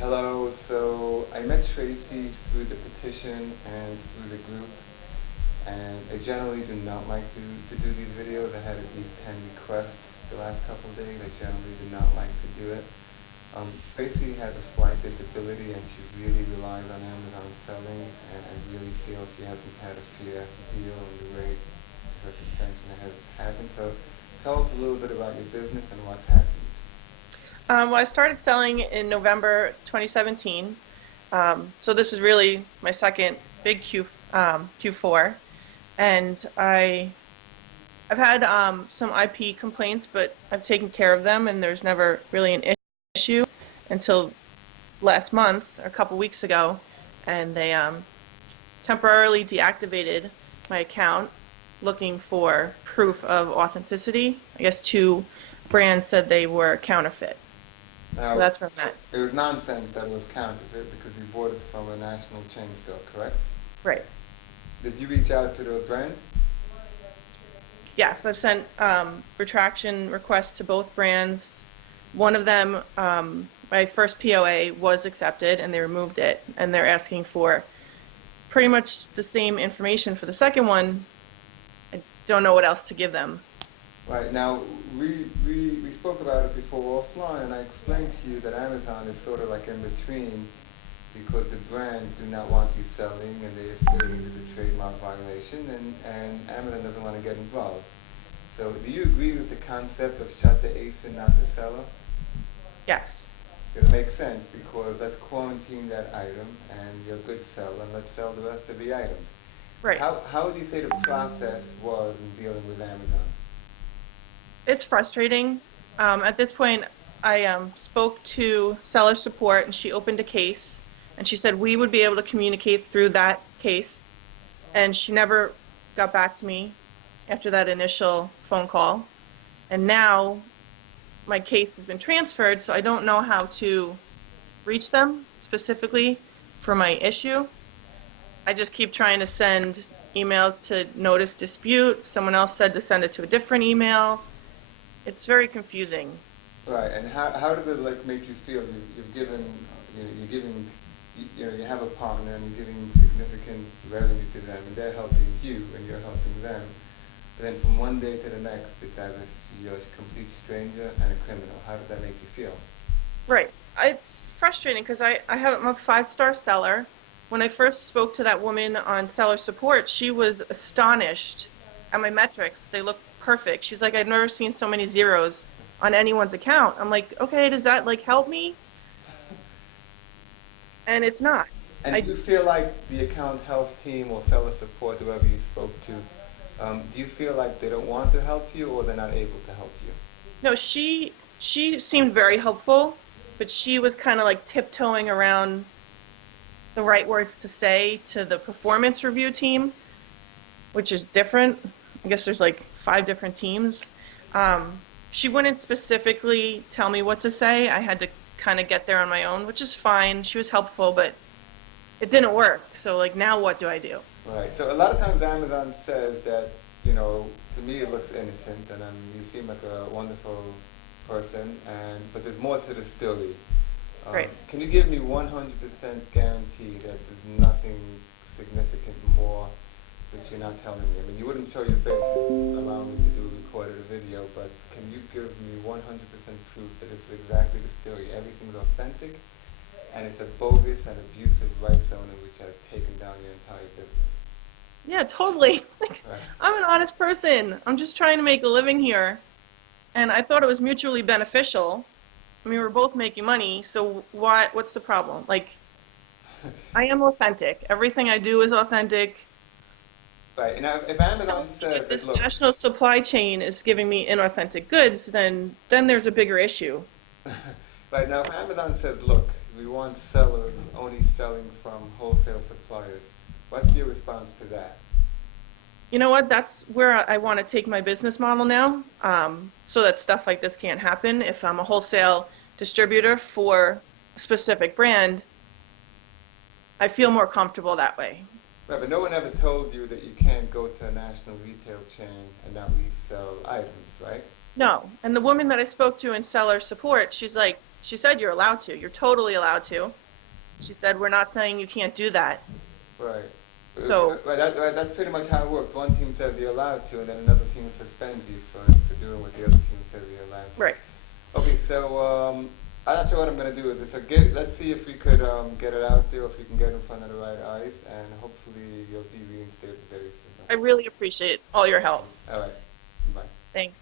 Hello, so I met Tracy through the petition and through the group, and I generally do not like to do these videos. I had at least 10 requests the last couple of days. I generally do not like to do it. Tracy has a slight disability and she really relies on Amazon selling, and I really feel she hasn't had a fair deal in the way her suspension has happened. So tell us a little bit about your business and what's happened. Well, I started selling in November 2017. So this is really my second big Q4, and I've had some IP complaints, but I've taken care of them, and there's never really an issue until last month, or a couple weeks ago, and they temporarily deactivated my account, looking for proof of authenticity. I guess two brands said they were counterfeit. So Now, that's where I'm at. it was nonsense that it was counterfeit because you bought it from a national chain store, correct? Right. Did you reach out to the brand? Yes, I've sent retraction requests to both brands. One of them, my first POA was accepted and they removed it, and they're asking for pretty much the same information for the second one. I don't know what else to give them. Right, now, we spoke about it before offline, and I explained to you that Amazon is sort of like in between because the brands do not want you selling and they assume it's a trademark violation, and Amazon doesn't want to get involved. So do you agree with the concept of shut the ASIN, not the seller? Yes. It makes sense because let's quarantine that item and you're a good seller and let's sell the rest of the items. Right. How would you say the process was in dealing with Amazon? It's frustrating. At this point, I spoke to seller support and she opened a case and she said we would be able to communicate through that case, and she never got back to me after that initial phone call. And now my case has been transferred, so I don't know how to reach them specifically for my issue. I just keep trying to send emails to notice dispute. Someone else said to send it to a different email. It's very confusing. Right, and how does it like make you feel? You've given, you're giving, you have a partner and you're giving significant revenue to them, and they're helping you and you're helping them. But then from one day to the next, it's as if you're a complete stranger and a criminal. How does that make you feel? Right. It's frustrating because I'm a five-star seller. When I first spoke to that woman on seller support, she was astonished at my metrics. They look perfect. She's like, I've never seen so many zeros on anyone's account. I'm like, okay, does that like help me? And it's not. And I do you feel like the account health team or seller support, whoever you spoke to, do you feel like they don't want to help you or they're not able to help you? No, she seemed very helpful, but she was kind of like tiptoeing around the right words to say to the performance review team, which is different. I guess there's like 5 different teams. She wouldn't specifically tell me what to say. I had to kind of get there on my own, which is fine. She was helpful, but it didn't work. So like now what do I do? Right. So a lot of times Amazon says that, to me it looks innocent and you seem like a wonderful person, but there's more to the story. Right. Can you give me 100% guarantee that there's nothing significant more which you're not telling me? I mean, you wouldn't show your face and allow me to do a recorded video, but can you give me 100% proof that this is exactly the story? Everything's authentic and it's a bogus and abusive rights owner which has taken down your entire business. Yeah, totally. Like, Right. I'm an honest person. I'm just trying to make a living here. And I thought it was mutually beneficial. I mean, we're both making money, so what's the problem? Like, I am authentic. Everything I do is authentic. Right. And now, if Telling Amazon me says if that, this look, national supply chain is giving me inauthentic goods, then there's a bigger issue. right now, if Amazon says, look, we want sellers only selling from wholesale suppliers, what's your response to that? You know what? That's where I want to take my business model now, so that stuff like this can't happen. If I'm a wholesale distributor for a specific brand, I feel more comfortable that way. Right, but no one ever told you that you can't go to a national retail chain and not resell items, right? No. And the woman that I spoke to in seller support, she's like, She said you're allowed to. You're totally allowed to. She said we're not saying you can't do that. Right. So, Right, that's pretty much how it works. One team says you're allowed to, and then another team suspends you for doing what the other team says you're allowed to. right. Okay, so I'm not sure what I'm gonna do with this. So let's see if we could get it out there, if we can get it in front of the right eyes, and hopefully you'll be reinstated very soon. I Okay. really appreciate all your help. All right. Bye. Thanks.